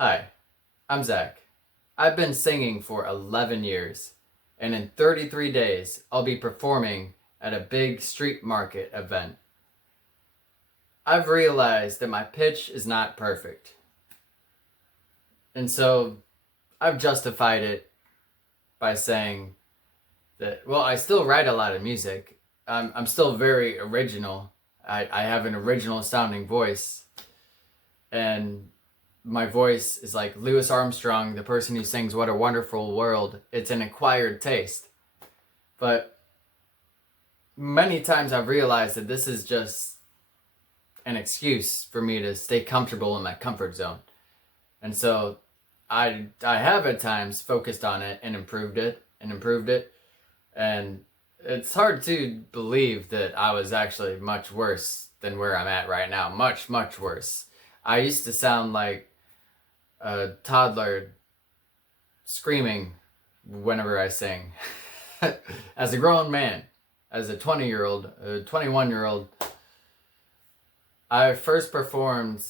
Hi, I'm Zach. I've been singing for 11 years, and in 33 days, I'll be performing at a big street market event. I've realized that my pitch is not perfect, and so I've justified it by saying that, well, I still write a lot of music. I'm still very original. I have an original sounding voice, and my voice is like Louis Armstrong, the person who sings What a Wonderful World. It's an acquired taste. But many times I've realized that this is just an excuse for me to stay comfortable in my comfort zone. And so I have at times focused on it and improved it and improved it. And it's hard to believe that I was actually much worse than where I'm at right now. Much, much worse. I used to sound like a toddler screaming whenever I sing. As a grown man, as a 20-year-old, a 21-year-old, I first performed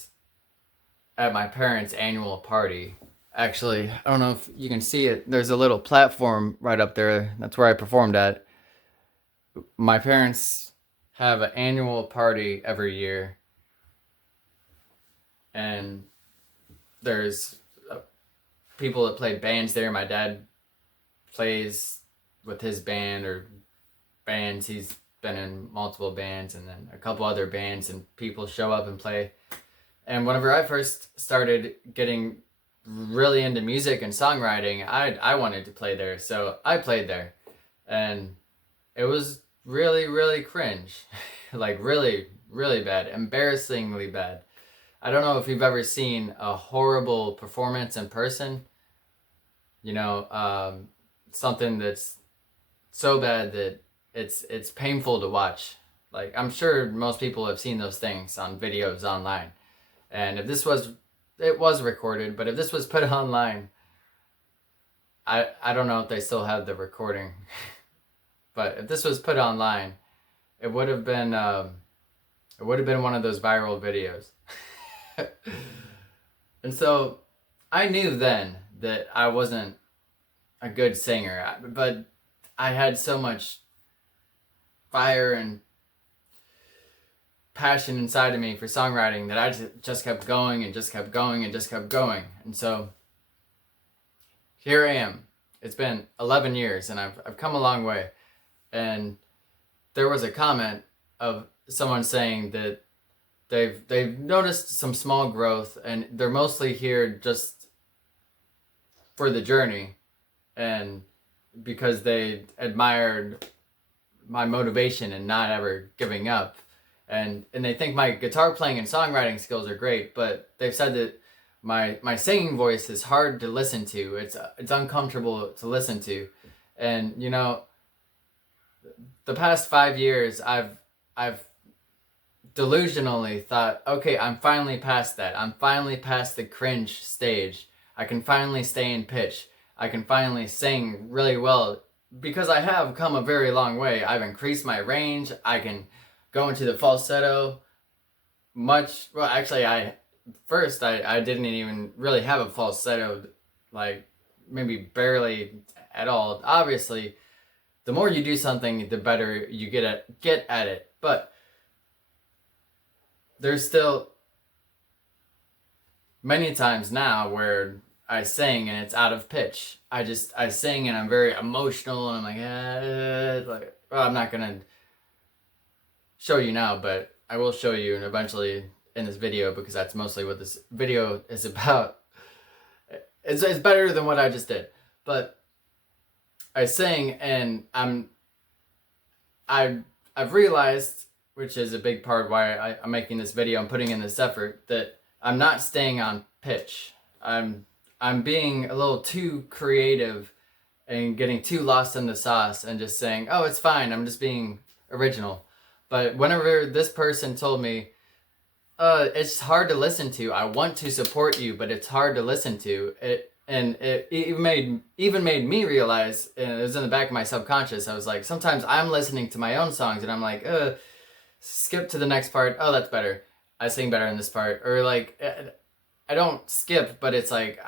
at my parents' annual party. Actually, I don't know if you can see it. There's a little platform right up there. That's where I performed at. My parents have an annual party every year, and there's people that play bands there. My dad plays with his band or bands. He's been in multiple bands and then a couple other bands, and people show up and play. And whenever I first started getting really into music and songwriting, I wanted to play there. So I played there, and it was really, really cringe. Like really, really bad, embarrassingly bad. I don't know if you've ever seen a horrible performance in person. Something that's so bad that it's painful to watch. Like, I'm sure most people have seen those things on videos online. And if it was recorded, but if this was put online, I don't know if they still have the recording. But if this was put online, it would have been one of those viral videos. And so I knew then that I wasn't a good singer, but I had so much fire and passion inside of me for songwriting that I just kept going and just kept going and just kept going. And so here I am. It's been 11 years and I've come a long way. And there was a comment of someone saying that they've noticed some small growth, and they're mostly here just for the journey, and because they admired my motivation and not ever giving up, and they think my guitar playing and songwriting skills are great, but they've said that my singing voice is hard to listen to. It's uncomfortable to listen to. And the past 5 years I've delusionally thought, okay, I'm finally past that. I'm finally past the cringe stage. I can finally stay in pitch. I can finally sing really well because I have come a very long way. I've increased my range. I can go into the falsetto much. Well, actually, I didn't even really have a falsetto, like maybe barely at all. Obviously, the more you do something, the better you get at it. But there's still many times now where I sing and it's out of pitch. I sing and I'm very emotional and I'm well, I'm not gonna show you now, but I will show you and eventually in this video, because that's mostly what this video is about. It's better than what I just did, but I sing and I've realized, which is a big part why I'm making this video and putting in this effort, that I'm not staying on pitch. I'm being a little too creative and getting too lost in the sauce and just saying, oh, it's fine, I'm just being original. But whenever this person told me, it's hard to listen to, I want to support you, but it's hard to listen to, it even made me realize, and it was in the back of my subconscious, I was like, sometimes I'm listening to my own songs and I'm like, skip to the next part, oh, that's better, I sing better in this part, or like, I don't skip, but it's like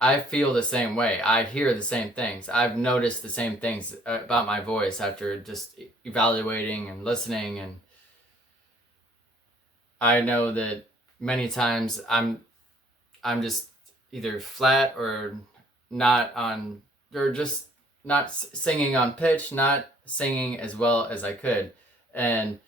I feel the same way. I hear the same things. I've noticed the same things about my voice after just evaluating and listening, and I know that many times I'm just either flat or not on, or just not singing on pitch, not singing as well as I could. And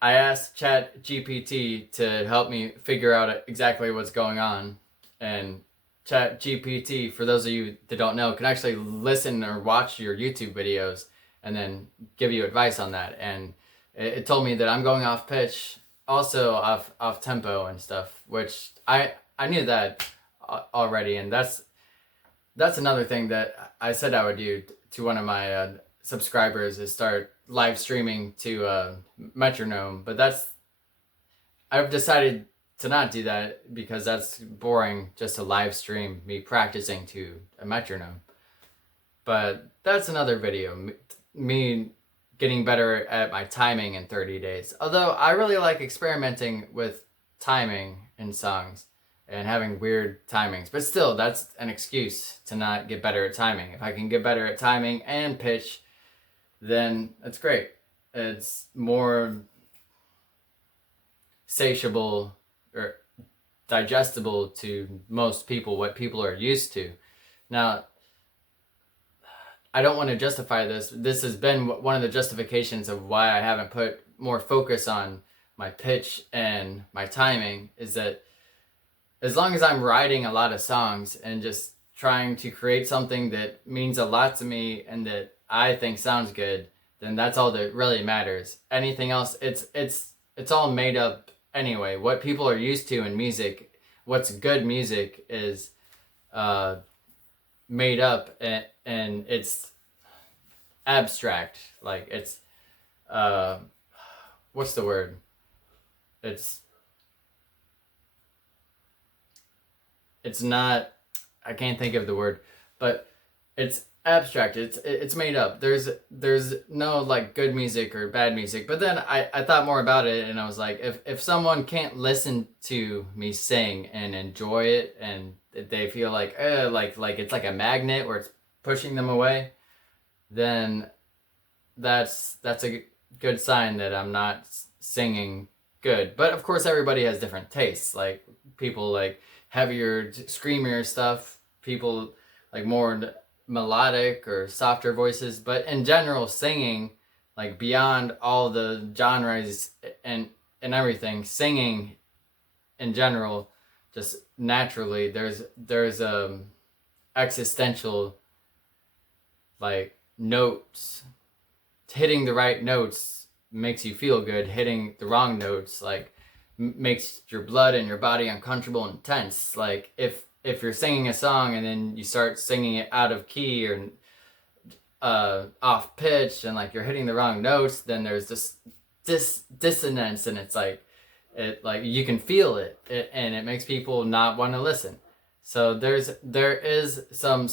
I asked Chat GPT to help me figure out exactly what's going on. And Chat GPT, for those of you that don't know, can actually listen or watch your YouTube videos and then give you advice on that. And it told me that I'm going off pitch, also off tempo and stuff, which I knew that already. And that's another thing that I said I would do to one of my subscribers, is start live streaming to metronome. But I've decided to not do that because that's boring, just to live stream me practicing to a metronome. But that's another video, me getting better at my timing in 30 days. Although I really like experimenting with timing in songs and having weird timings. But still, that's an excuse to not get better at timing. If I can get better at timing and pitch, then that's great. It's more satiable or digestible to most people, what people are used to. Now, I don't want to justify this. This has been one of the justifications of why I haven't put more focus on my pitch and my timing, is that as long as I'm writing a lot of songs and just trying to create something that means a lot to me and that I think sounds good, then that's all that really matters. Anything else, it's all made up anyway. What people are used to in music, what's good music, is made up, and it's abstract. Like, it's what's the word? It's not, I can't think of the word, but it's abstract. It's made up. There's no like good music or bad music. But then I thought more about it, and I was like, if someone can't listen to me sing and enjoy it, and they feel like it's like a magnet where it's pushing them away, then that's a good sign that I'm not singing good. But of course, everybody has different tastes. Like, people like heavier, screamier stuff. People like more melodic or softer voices. But in general, singing, like beyond all the genres and everything, singing in general, just naturally, there's existential, like, notes. Hitting the right notes makes you feel good. Hitting the wrong notes, like, makes your blood and your body uncomfortable and tense. Like, if you're singing a song and then you start singing it out of key or off pitch, and like you're hitting the wrong notes, then there's this dissonance, and it's like, you can feel it, and it makes people not want to listen. So there is some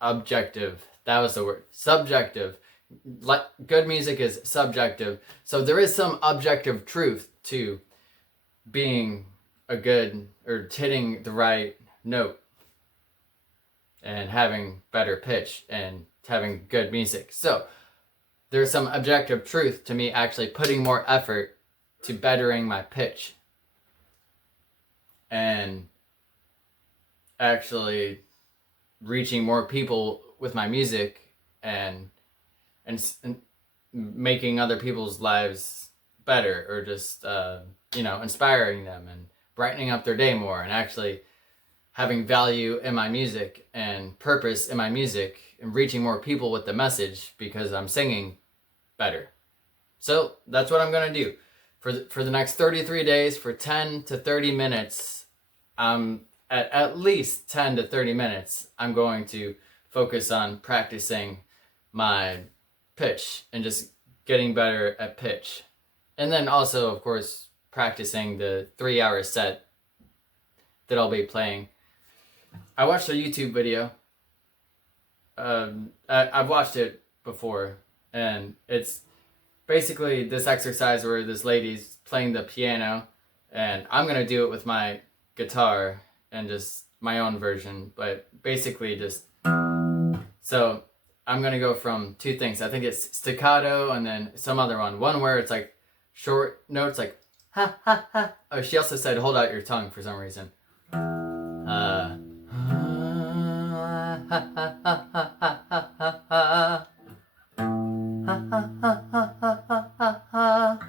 objective, that was the word, subjective. Like, good music is subjective, so there is some objective truth to being a good, or hitting the right note and having better pitch and having good music. So there's some objective truth to me actually putting more effort to bettering my pitch and actually reaching more people with my music, and making other people's lives better, or just inspiring them and brightening up their day more, and actually having value in my music and purpose in my music, and reaching more people with the message because I'm singing better. So that's what I'm going to do for the next 33 days. For 10 to 30 minutes, at least 10 to 30 minutes, I'm going to focus on practicing my pitch and just getting better at pitch. And then also, of course, practicing the 3-hour set that I'll be playing. I watched a YouTube video. I've watched it before, and it's basically this exercise where this lady's playing the piano, And I'm gonna do it with my guitar and just my own version, but basically just, so I'm gonna go from two things. I think it's staccato and then some other one. One where it's like short notes like ha ha ha. Oh, she also said hold out your tongue for some reason. Ha ha ha ha ha ha ha ha. Ha ha ha ha ha ha ha ha.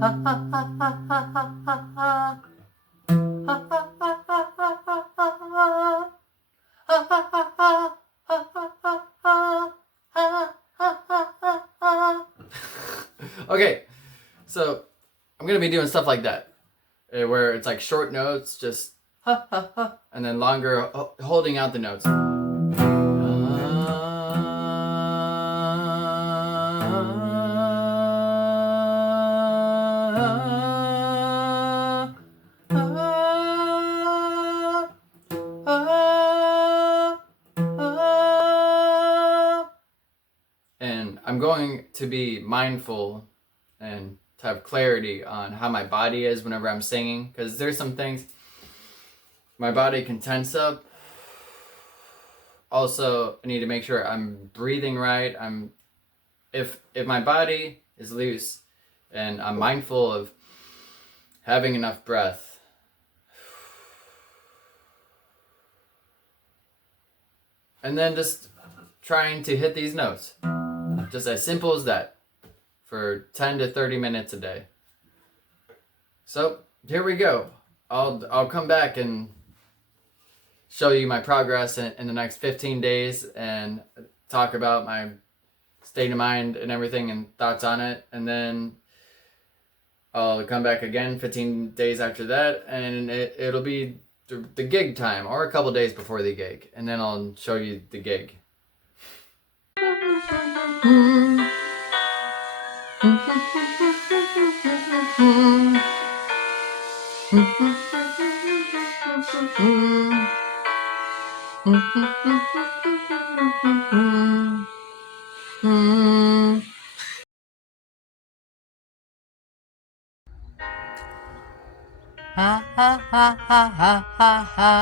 Ha ha ha ha ha ha ha ha. Ha ha ha ha ha ha ha. Okay, so I'm gonna be doing stuff like that, where it's like short notes, just ha ha ha, and then longer, holding out the notes. And I'm going to be mindful and to have clarity on how my body is whenever I'm singing, because there's some things my body can tense up. Also, I need to make sure I'm breathing right. If my body is loose and I'm mindful of having enough breath, and then just trying to hit these notes. Just as simple as that, for 10 to 30 minutes a day. So here we go. I'll come back and show you my progress in the next 15 days and talk about my state of mind and everything and thoughts on it. And then I'll come back again 15 days after that, and it'll be the gig time, or a couple days before the gig, and then I'll show you the gig. Ha ha ha ha ha ha ha.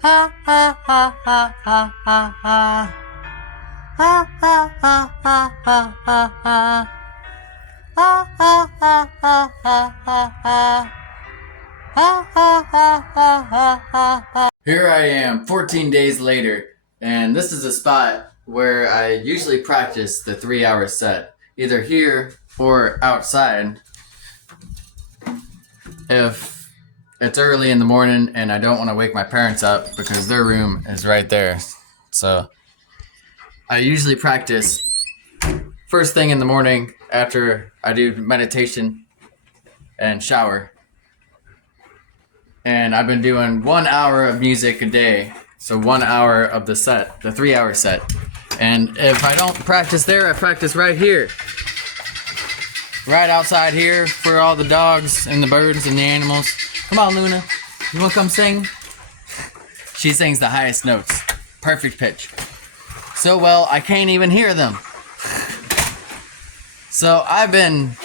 Ha ha ha ha ha ha ha. Ha ha ha ha ha ha ha. Ha ha ha ha ha ha ha. Ha ha ha ha ha ha ha. Here I am 14 days later, and this is a spot where I usually practice the 3-hour set, either here or outside if it's early in the morning and I don't want to wake my parents up because their room is right there. So I usually practice first thing in the morning after I do meditation and shower. And I've been doing 1 hour of music a day. So 1 hour of the set, the 3-hour set. And if I don't practice there, I practice right here. Right outside here for all the dogs and the birds and the animals. Come on, Luna. You wanna come sing? She sings the highest notes. Perfect pitch. So well, I can't even hear them. So I've been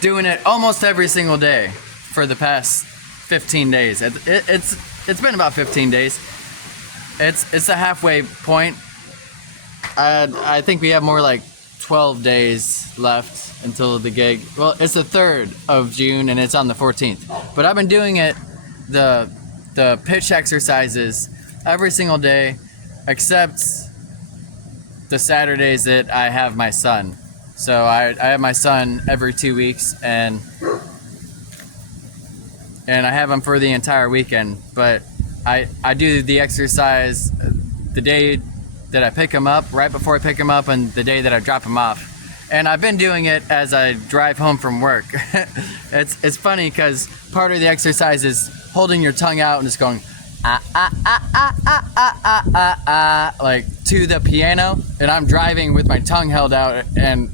doing it almost every single day for the past 15 days. It's been about 15 days. It's a halfway point. I think we have more like 12 days left until the gig. Well, it's the 3rd of June and it's on the 14th. But I've been doing it, the pitch exercises every single day, except the Saturdays that I have my son. So I have my son every 2 weeks, and I have him for the entire weekend. But I do the exercise the day that I pick him up, right before I pick him up, and the day that I drop him off. And I've been doing it as I drive home from work. It's funny because part of the exercise is holding your tongue out and just going like to the piano, and I'm driving with my tongue held out, and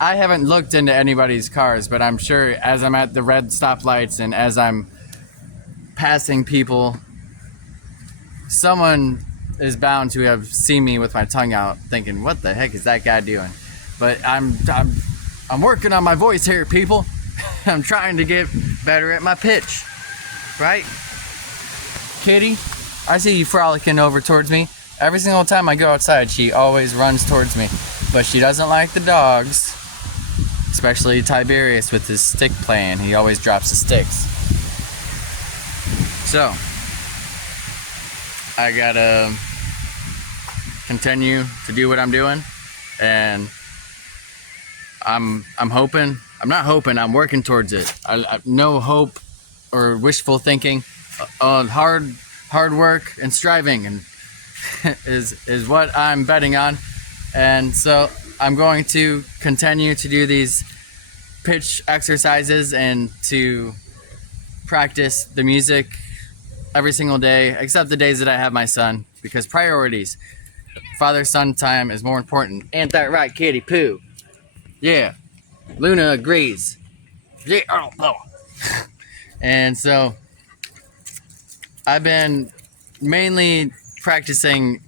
I haven't looked into anybody's cars, but I'm sure as I'm at the red stoplights and as I'm passing people, someone is bound to have seen me with my tongue out thinking, what the heck is that guy doing? But I'm working on my voice here, people. I'm trying to get better at my pitch, right? Kitty, I see you frolicking over towards me. Every single time I go outside, she always runs towards me. But she doesn't like the dogs, especially Tiberius with his stick playing. He always drops the sticks. So, I gotta continue to do what I'm doing, and I'm working towards it. I no hope or wishful thinking. Hard work and striving and is what I'm betting on. And so I'm going to continue to do these pitch exercises and to practice the music every single day, except the days that I have my son, because priorities. Father-son time is more important. Ain't that right, Kitty Pooh? Yeah. Luna agrees. Yeah. Oh. And so I've been mainly practicing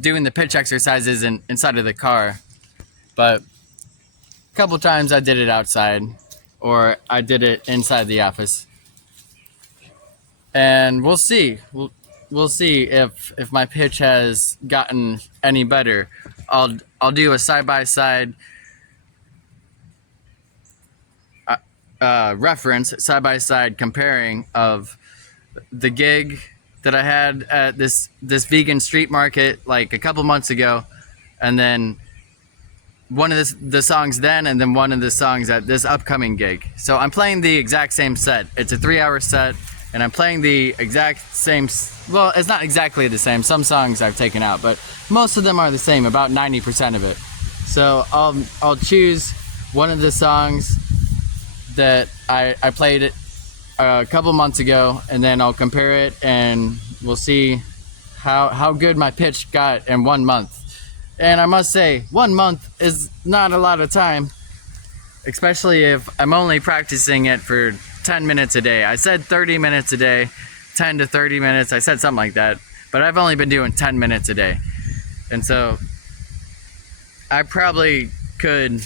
doing the pitch exercises inside of the car, but a couple times I did it outside, or I did it inside the office. And we'll see. We'll see if my pitch has gotten any better. I'll do a side-by-side reference, side-by-side comparing of the gig that I had at this vegan street market like a couple months ago, and then one of the songs then, and then one of the songs at this upcoming gig. So I'm playing the exact same set. It's a 3-hour set, and I'm playing the exact same. Well, it's not exactly the same. Some songs I've taken out, but most of them are the same, about 90% of it. So I'll choose one of the songs that I played a couple months ago, and then I'll compare it, and we'll see how good my pitch got in 1 month. And I must say, 1 month is not a lot of time, especially if I'm only practicing it for 10 minutes a day. I said 30 minutes a day, 10 to 30 minutes, I said something like that, but I've only been doing 10 minutes a day. And so I probably could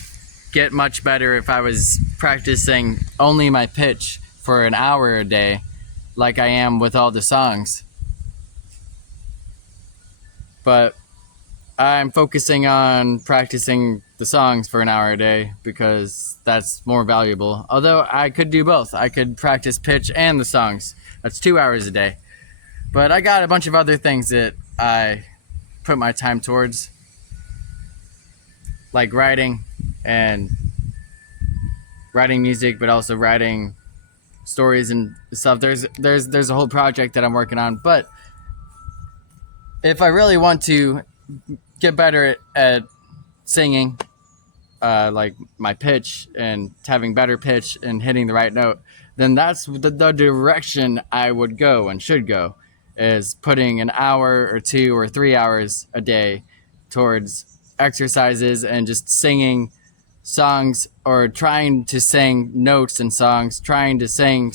get much better if I was practicing only my pitch for an hour a day, like I am with all the songs. But I'm focusing on practicing the songs for an hour a day because that's more valuable. Although I could do both. I could practice pitch and the songs. That's 2 hours a day. But I got a bunch of other things that I put my time towards, like writing and writing music, but also writing stories and stuff. There's a whole project that I'm working on. But if I really want to get better at singing, like my pitch and having better pitch and hitting the right note, then that's the direction I would go and should go, is putting an hour or 2 or 3 hours a day towards exercises and just singing songs, or trying to sing notes in songs, trying to sing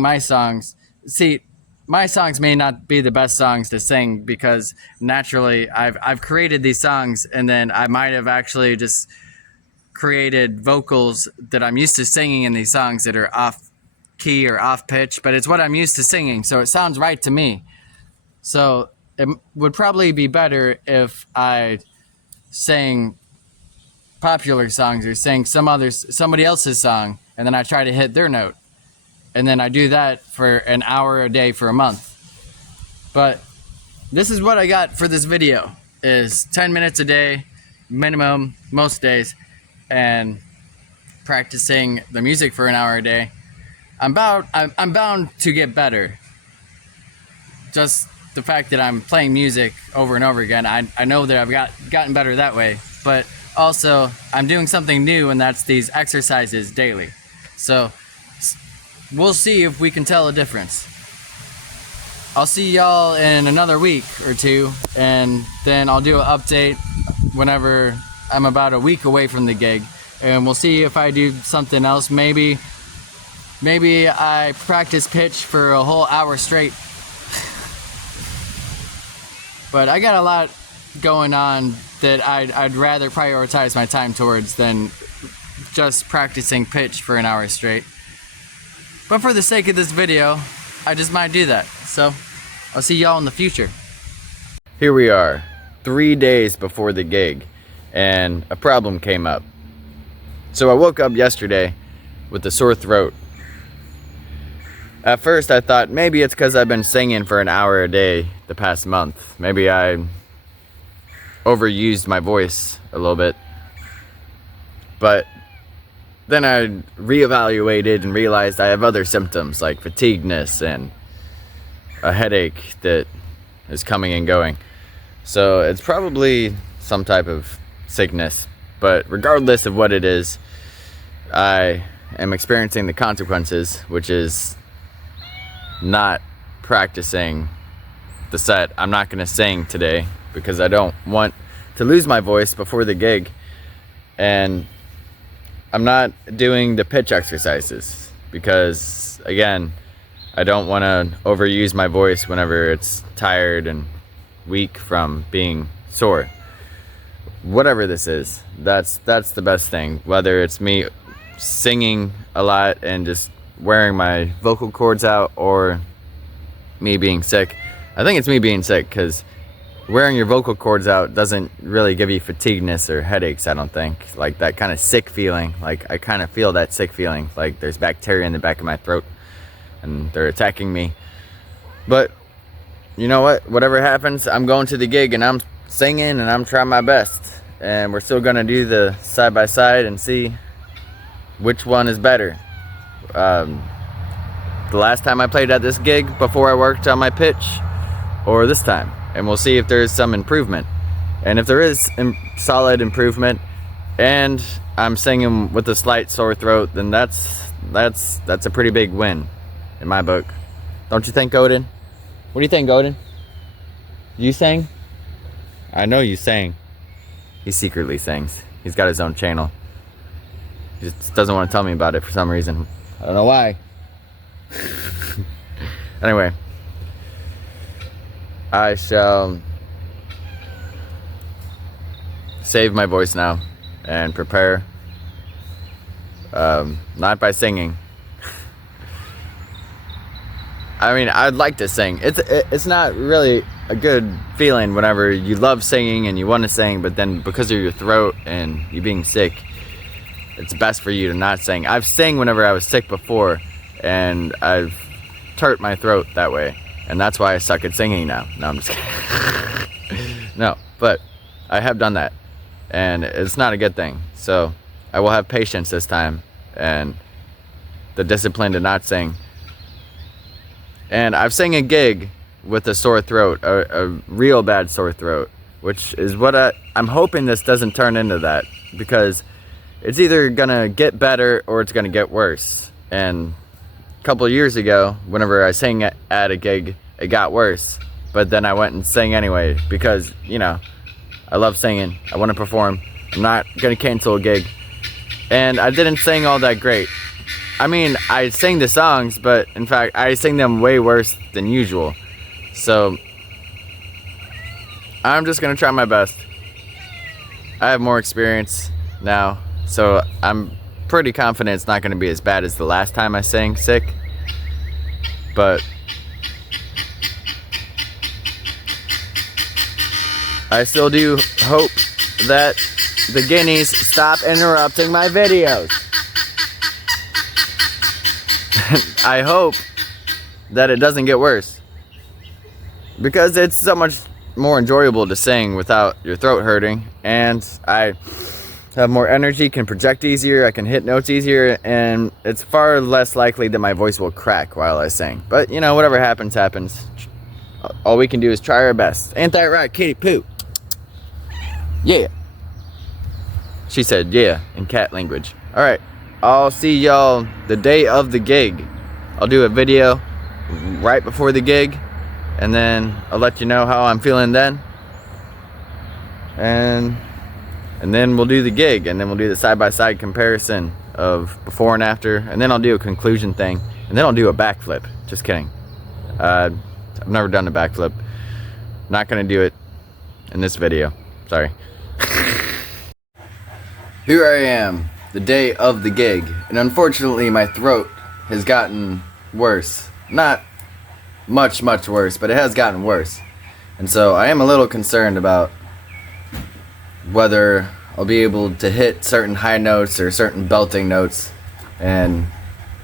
my songs. See, my songs may not be the best songs to sing because naturally I've created these songs, and then I might have actually just created vocals that I'm used to singing in these songs that are off key or off pitch, but it's what I'm used to singing, so it sounds right to me. So it would probably be better if I sang popular songs or sang somebody else's song, and then I try to hit their note. And then I do that for an hour a day for a month. But this is what I got for this video, is 10 minutes a day, minimum, most days, and practicing the music for an hour a day. I'm bound to get better. Just the fact that I'm playing music over and over again, I know that I've gotten better that way. But also, I'm doing something new, and that's these exercises daily. So we'll see if we can tell a difference. I'll see y'all in another week or 2, and then I'll do an update whenever I'm about a week away from the gig, and we'll see if I do something else. Maybe I practice pitch for a whole hour straight. But I got a lot going on that I'd rather prioritize my time towards than just practicing pitch for an hour straight. But for the sake of this video, I just might do that. So I'll see y'all in the future. Here we are, 3 days before the gig, and a problem came up. So I woke up yesterday with a sore throat. At first I thought maybe it's because I've been singing for an hour a day the past month. Maybe I overused my voice a little bit. But then I reevaluated and realized I have other symptoms like fatigueness and a headache that is coming and going. So it's probably some type of sickness. But regardless of what it is, I am experiencing the consequences, which is not practicing the set. I'm not going to sing today because I don't want to lose my voice before the gig, and I'm not doing the pitch exercises because, again, I don't want to overuse my voice whenever it's tired and weak from being sore. Whatever this is, that's the best thing, whether it's me singing a lot and just wearing my vocal cords out, or me being sick. I think it's me being sick, because wearing your vocal cords out doesn't really give you fatigueness or headaches, I don't think. Like that kind of sick feeling, like I kind of feel that sick feeling, like there's bacteria in the back of my throat and they're attacking me. But you know what, whatever happens, I'm going to the gig and I'm singing and I'm trying my best, and we're still gonna do the side by side and see which one is better. The last time I played at this gig before I worked on my pitch, or this time, and we'll see if there's some improvement. And if there is solid improvement and I'm singing with a slight sore throat, then that's a pretty big win in my book. Don't you think, Odin? What do you think, Odin? You sang? I know you sang. He secretly sings. He's got his own channel. He just doesn't want to tell me about it for some reason. I don't know why. Anyway, I shall save my voice now and prepare. Not by singing. I mean, I'd like to sing. It's not really a good feeling whenever you love singing and you want to sing, but then because of your throat and you being sick, it's best for you to not sing. I've sang whenever I was sick before, and I've hurt my throat that way, and that's why I suck at singing now. No, I'm just kidding. No, but I have done that, and it's not a good thing. So I will have patience this time and the discipline to not sing. And I've sang a gig with a sore throat, a real bad sore throat, which is what I'm hoping this doesn't turn into that, because it's either gonna get better or it's gonna get worse. And a couple of years ago, whenever I sang at a gig, it got worse, but then I went and sang anyway, because, you know, I love singing, I want to perform, I'm not gonna cancel a gig. And I didn't sing all that great. I mean, I sang the songs, but in fact I sang them way worse than usual. So I'm just gonna try my best. I have more experience now, so I'm pretty confident it's not gonna be as bad as the last time I sang sick. But I still do hope that the guineas stop interrupting my videos. I hope that it doesn't get worse, because it's so much more enjoyable to sing without your throat hurting, and I have more energy, can project easier, I can hit notes easier, and it's far less likely that my voice will crack while I sing. But you know, whatever happens, happens. All we can do is try our best. Ain't that right, Kitty Poo? Yeah. She said yeah in cat language. Alright, I'll see y'all the day of the gig. I'll do a video right before the gig, and then I'll let you know how I'm feeling then. And then we'll do the gig, and then we'll do the side-by-side comparison of before and after, and then I'll do a conclusion thing, and then I'll do a backflip. Just kidding. I've never done a backflip. Not gonna do it in this video. Sorry. Here I am, the day of the gig, and unfortunately my throat has gotten worse. Not much worse, but it has gotten worse. And so I am a little concerned about whether I'll be able to hit certain high notes or certain belting notes, and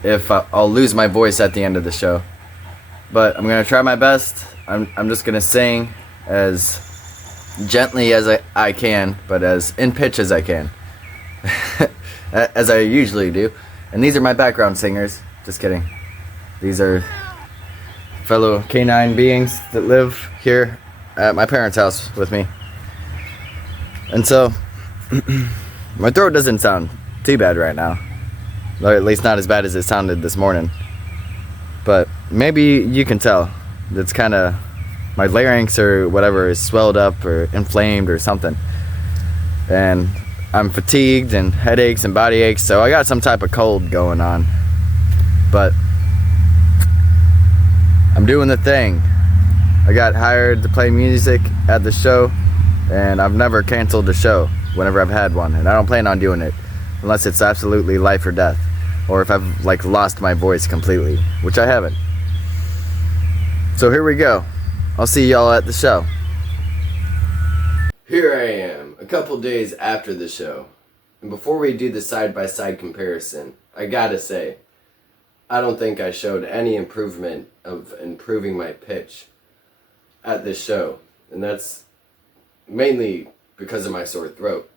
if I'll lose my voice at the end of the show. But I'm going to try my best. I'm just going to sing as gently as I can, but as in pitch as I can. As I usually do. And these are my background singers. Just kidding. These are fellow canine beings that live here at my parents' house with me. And so, my throat doesn't sound too bad right now. Or at least not as bad as it sounded this morning. But maybe you can tell. It's kind of, my larynx or whatever is swelled up or inflamed or something. And I'm fatigued and headaches and body aches, so I got some type of cold going on. But I'm doing the thing. I got hired to play music at the show, and I've never canceled a show whenever I've had one, and I don't plan on doing it unless it's absolutely life or death, or if I've like lost my voice completely, which I haven't. So here we go. I'll see y'all at the show. Here I am, a couple days after the show. And before we do the side-by-side comparison, I gotta say, I don't think I showed any improvement of improving my pitch at this show. And that's mainly because of my sore throat.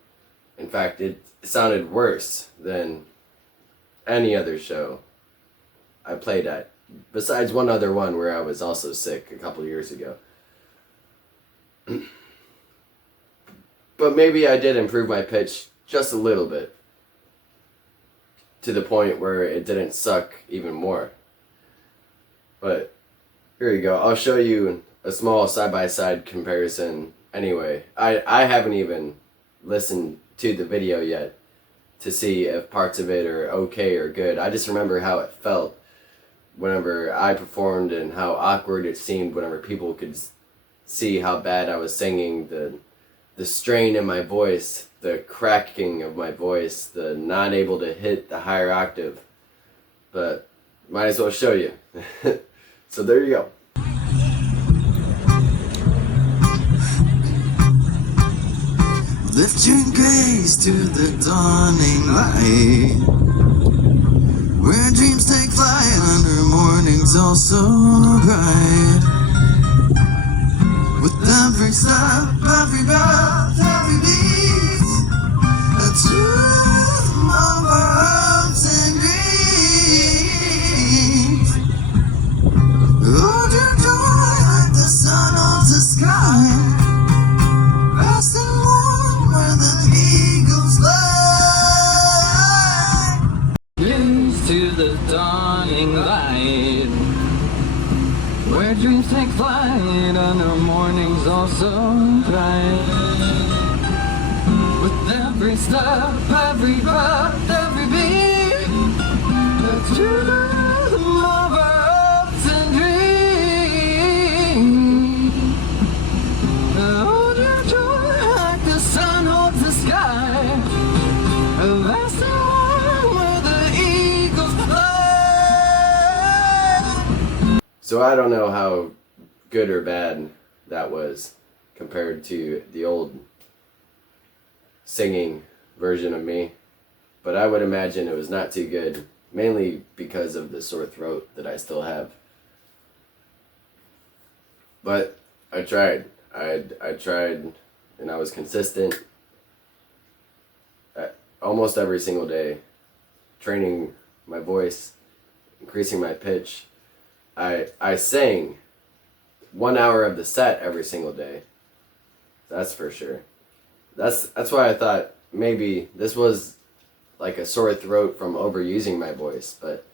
In fact, it sounded worse than any other show I played at. Besides one other one where I was also sick a couple years ago. But maybe I did improve my pitch just a little bit. To the point where it didn't suck even more. But here you go. I'll show you a small side-by-side comparison anyway. I haven't even listened to the video yet to see if parts of it are okay or good. I just remember how it felt whenever I performed and how awkward it seemed whenever people could see how bad I was singing, the strain in my voice, the cracking of my voice, the not able to hit the higher octave. But might as well show you. So there you go. Lift your gaze to the dawning light, where dreams take flight under mornings all so bright. With every step, every breath, every beat, a truth of our hopes and dreams. Hold your joy like the sun holds the sky, resting warm where the eagles fly. Gaze to the dawning light, where dreams take flight under mornings all so bright. With every step, every breath, every beat, the truth of our hopes and dreams. Hold your joy like the sun holds the sky, lasting warm where the eagles fly. So I don't know how good or bad that was compared to the old singing version of me, but I would imagine it was not too good, mainly because of the sore throat that I still have. But I tried. I tried, and I was consistent almost every single day, training my voice, increasing my pitch. I sang 1 hour of the set every single day. That's for sure. That's why I thought maybe this was like a sore throat from overusing my voice, but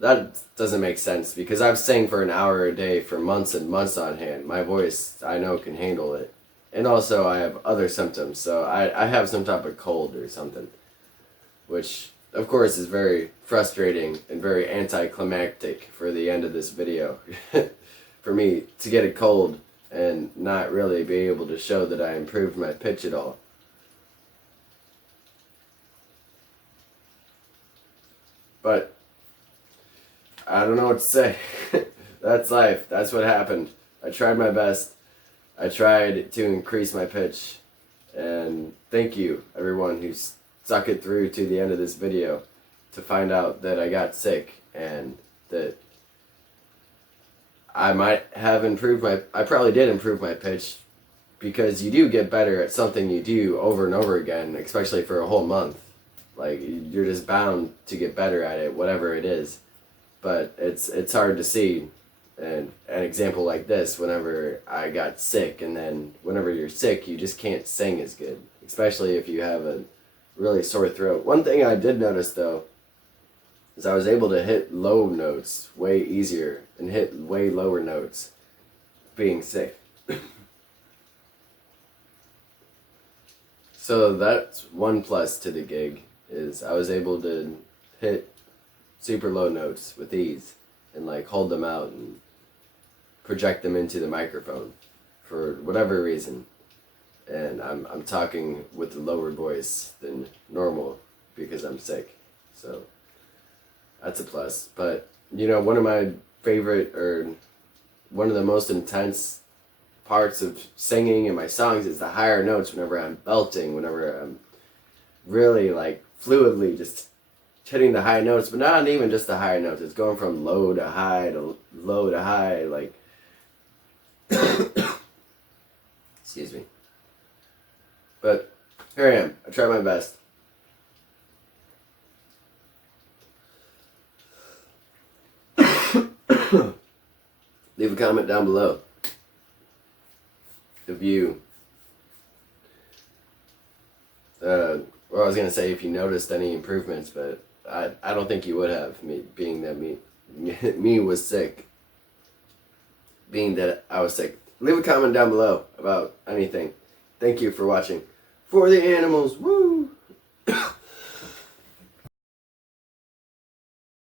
that doesn't make sense because I've sang for an hour a day for months and months on hand. My voice, I know, can handle it. And also I have other symptoms, so I have some type of cold or something, which of course is very frustrating and very anticlimactic for the end of this video. For me to get a cold and not really be able to show that I improved my pitch at all. But I don't know what to say. That's life. That's what happened. I tried my best. I tried to increase my pitch. And thank you, everyone who stuck it through to the end of this video to find out that I got sick and that I might have improved I probably did improve my pitch, because you do get better at something you do over and over again, especially for a whole month. Like, you're just bound to get better at it, whatever it is. But it's hard to see. And an example like this, whenever I got sick, and then whenever you're sick, you just can't sing as good, especially if you have a really sore throat. One thing I did notice, though, is I was able to hit low notes way easier and hit way lower notes being sick. So that's one plus to the gig, is I was able to hit super low notes with ease and like hold them out and project them into the microphone for whatever reason. And I'm talking with a lower voice than normal because I'm sick. So that's a plus. But, you know, one of my favorite, or one of the most intense parts of singing in my songs is the higher notes whenever I'm belting, whenever I'm really like fluidly just hitting the high notes, but not even just the higher notes. It's going from low to high to low to high, like excuse me. But here I am. I tried my best. Leave a comment down below if you well, I was gonna say if you noticed any improvements, but I don't think you would have, being that me was sick. Being that I was sick. Leave a comment down below about anything. Thank you for watching. For the animals, woo!